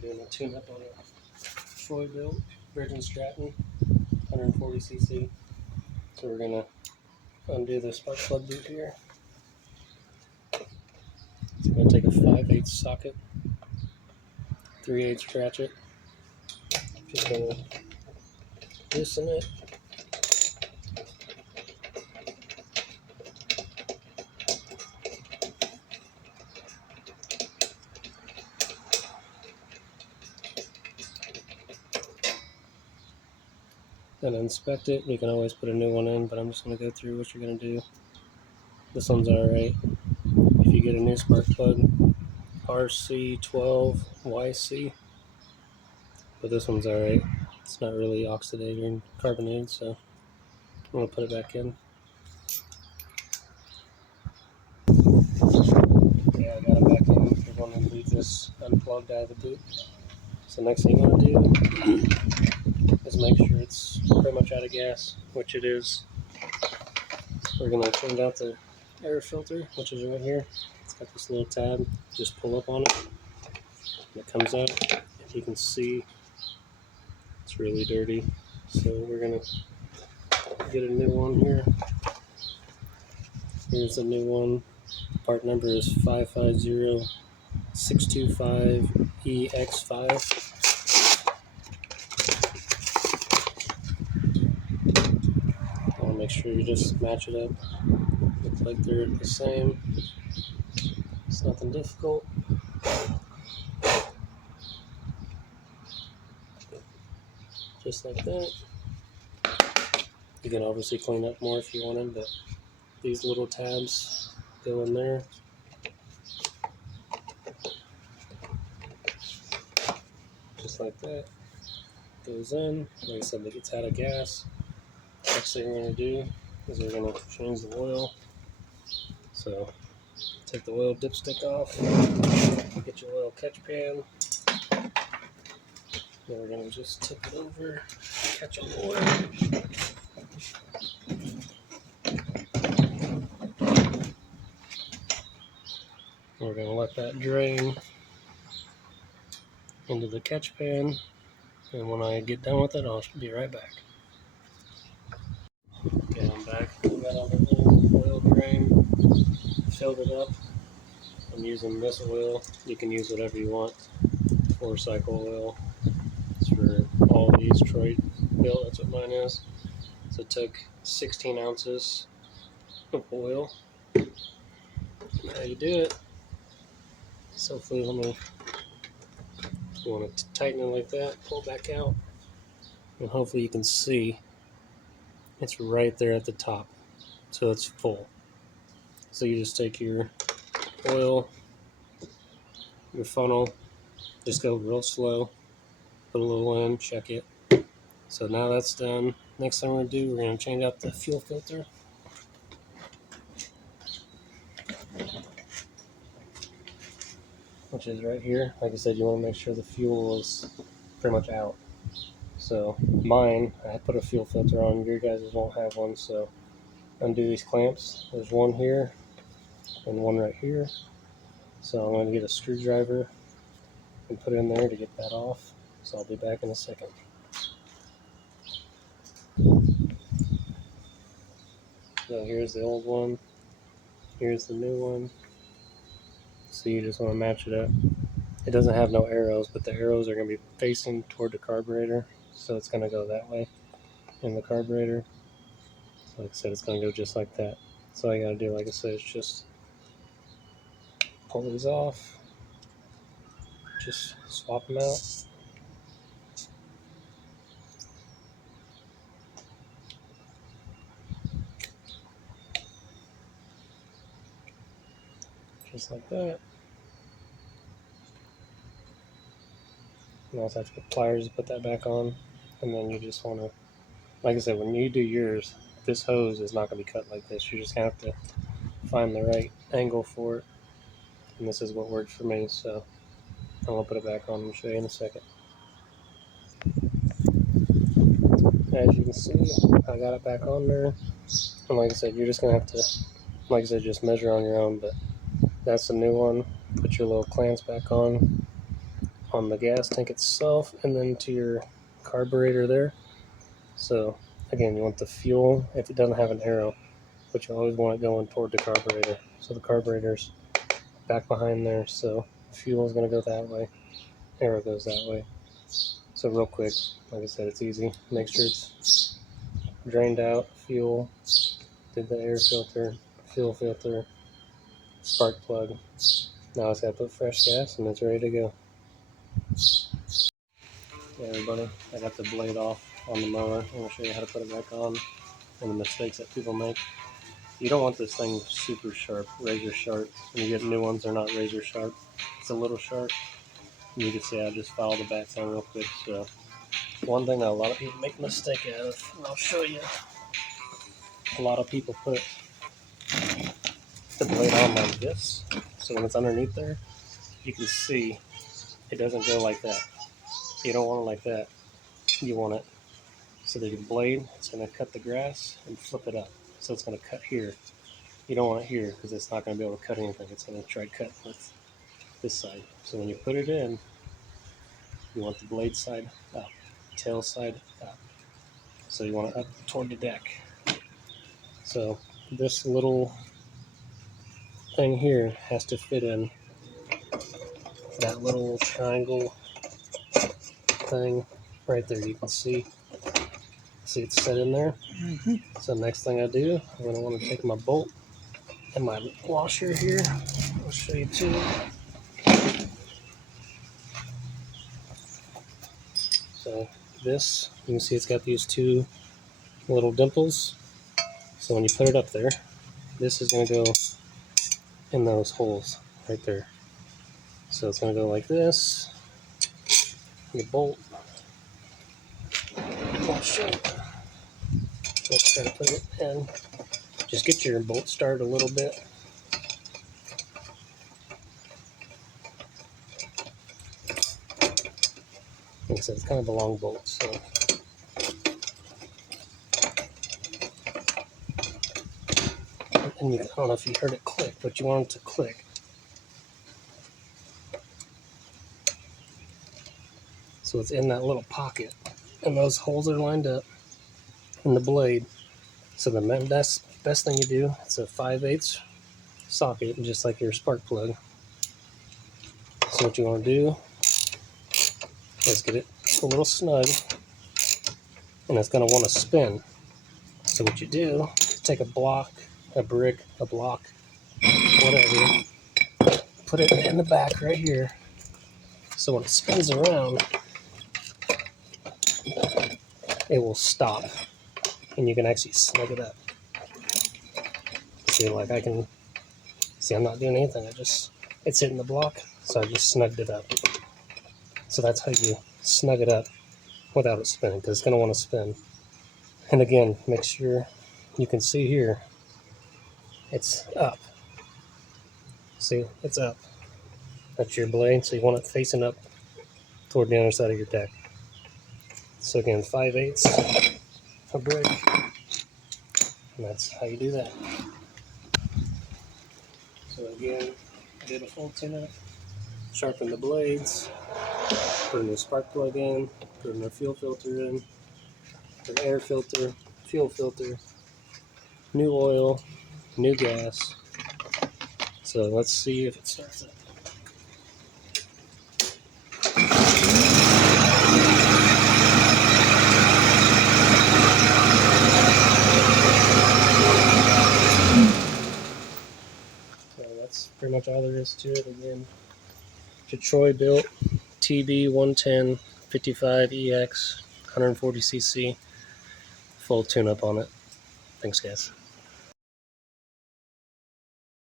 doing a tune-up on a Troy-Bilt Virgin Stratton 140cc. So we're gonna undo the spark plug boot here. So I'm gonna take a 5/8 socket, 3/8 ratchet. Just gonna loosen it. And inspect it. You can always put a new one in, but I'm just going to go through what you're going to do. This one's alright. If you get a new spark plug, RC12YC, but this one's alright. It's not really oxidated and carbonated, so I'm going to put it back in. Okay, I got it back in. You're going to leave this unplugged out of the boot. So next thing you're going to do is make sure it's pretty much out of gas, which it is. We're going to change out the air filter, which is right here. It's got this little tab. Just pull up on it, and it comes out. If you can see, it's really dirty. So we're going to get a new one here. Here's the new one. Part number is 550625EX5. Make sure you just match it up. Look like they're the same. It's nothing difficult. Just like that. You can obviously clean up more if you wanted, but these little tabs go in there. Just like that. Goes in. Like I said, it gets out of gas. Next thing we're going to do is we're going to change the oil. So take the oil dipstick off, get your oil catch pan. Then we're going to just tip it over, catch on the oil. We're going to let that drain into the catch pan, and when I get done with it, I'll be right back. Okay, I'm back. Got all the oil drain, filled it up. I'm using this oil. You can use whatever you want. 4-cycle oil. It's for all these Troy-Bilt. That's what mine is. So it took 16 ounces of oil. How you do it? So hopefully, you want to tighten it like that. Pull back out, and hopefully you can see it's right there at the top. So it's full. So you just take your oil, your funnel, just go real slow, put a little in, check it. So now that's done. Next thing we're going to do, we're going to change out the fuel filter. Which is right here. Like I said, you want to make sure the fuel is pretty much out. So mine, I put a fuel filter on. Your guys won't have one, so undo these clamps. There's one here and one right here. So I'm going to get a screwdriver and put it in there to get that off. So I'll be back in a second. So here's the old one. Here's the new one. So you just want to match it up. It doesn't have no arrows, but the arrows are going to be facing toward the carburetor. So it's going to go that way in the carburetor. So like I said, it's going to go just like that. So all you got to do, like I said, is just pull these off. Just swap them out. Just like that. You also have to put pliers to put that back on. And then you just want to, like I said, when you do yours, this hose is not going to be cut like this. You're just going to have to find the right angle for it. And this is what worked for me. So I'm going to put it back on and show you in a second. As you can see, I got it back on there. And like I said, you're just going to have to, like I said, just measure on your own. But that's the new one. Put your little clamps back on. on the gas tank itself and then to your carburetor there. So again, you want the fuel, if it doesn't have an arrow, but you always want it going toward the carburetor. So the carburetor's back behind there, so fuel is going to go that way, arrow goes that way. So real quick, like I said, it's easy. Make sure it's drained out, fuel, did the air filter, fuel filter, spark plug. Now it's got to put fresh gas and it's ready to go. Hey everybody, I got the blade off on the mower. I'm going to show you how to put it back on and the mistakes that people make. You don't want this thing super sharp, razor sharp. When you get new ones, they're not razor sharp. It's a little sharp. And you can see I just filed the back down real quick. So one thing that a lot of people make a mistake out of, and I'll show you. A lot of people put the blade on like this. So when it's underneath there, you can see it doesn't go like that. You don't want it like that. You want it so that your blade, it's going to cut the grass and flip it up. So it's going to cut here. You don't want it here because it's not going to be able to cut anything. It's going to try to cut with this side. So when you put it in, you want the blade side up, tail side up. So you want it up toward the deck. So this little thing here has to fit in that little triangle thing right there. You can see it's set in there. So next thing I do, I'm going to want to take my bolt and my washer here. I'll show you too. So this, you can see it's got these two little dimples. So when you put it up there, this is going to go in those holes right there. So it's going to go like this. You bolt. I'll show you. Let's try to put it in. Just get your bolt started a little bit. Like I said, it's kind of a long bolt, so. And I don't know if you heard it click, but you want it to click. So it's in that little pocket. And those holes are lined up in the blade. So the best thing you do, it's a 5/8 socket, just like your spark plug. So what you want to do is get it a little snug, and it's going to want to spin. So what you do is take a block, a brick, a block, whatever, put it in the back right here. So when it spins around, it will stop, and you can actually snug it up. See, like I can see, I'm not doing anything. It's hitting the block, so I just snugged it up. So that's how you snug it up without it spinning, because it's going to want to spin. And again, make sure you can see here, it's up. See, it's up. That's your blade, so you want it facing up toward the other side of your deck. So again, 5/8 a brick, and that's how you do that. So again, I did a full tune-up, sharpened the blades, put a new spark plug in, put a new fuel filter in, an air filter, fuel filter, new oil, new gas. So let's see if it starts up. So that's pretty much all there is to it. Again, it's a Troy-Bilt TB110 55EX 140cc, full tune-up on it. Thanks, guys.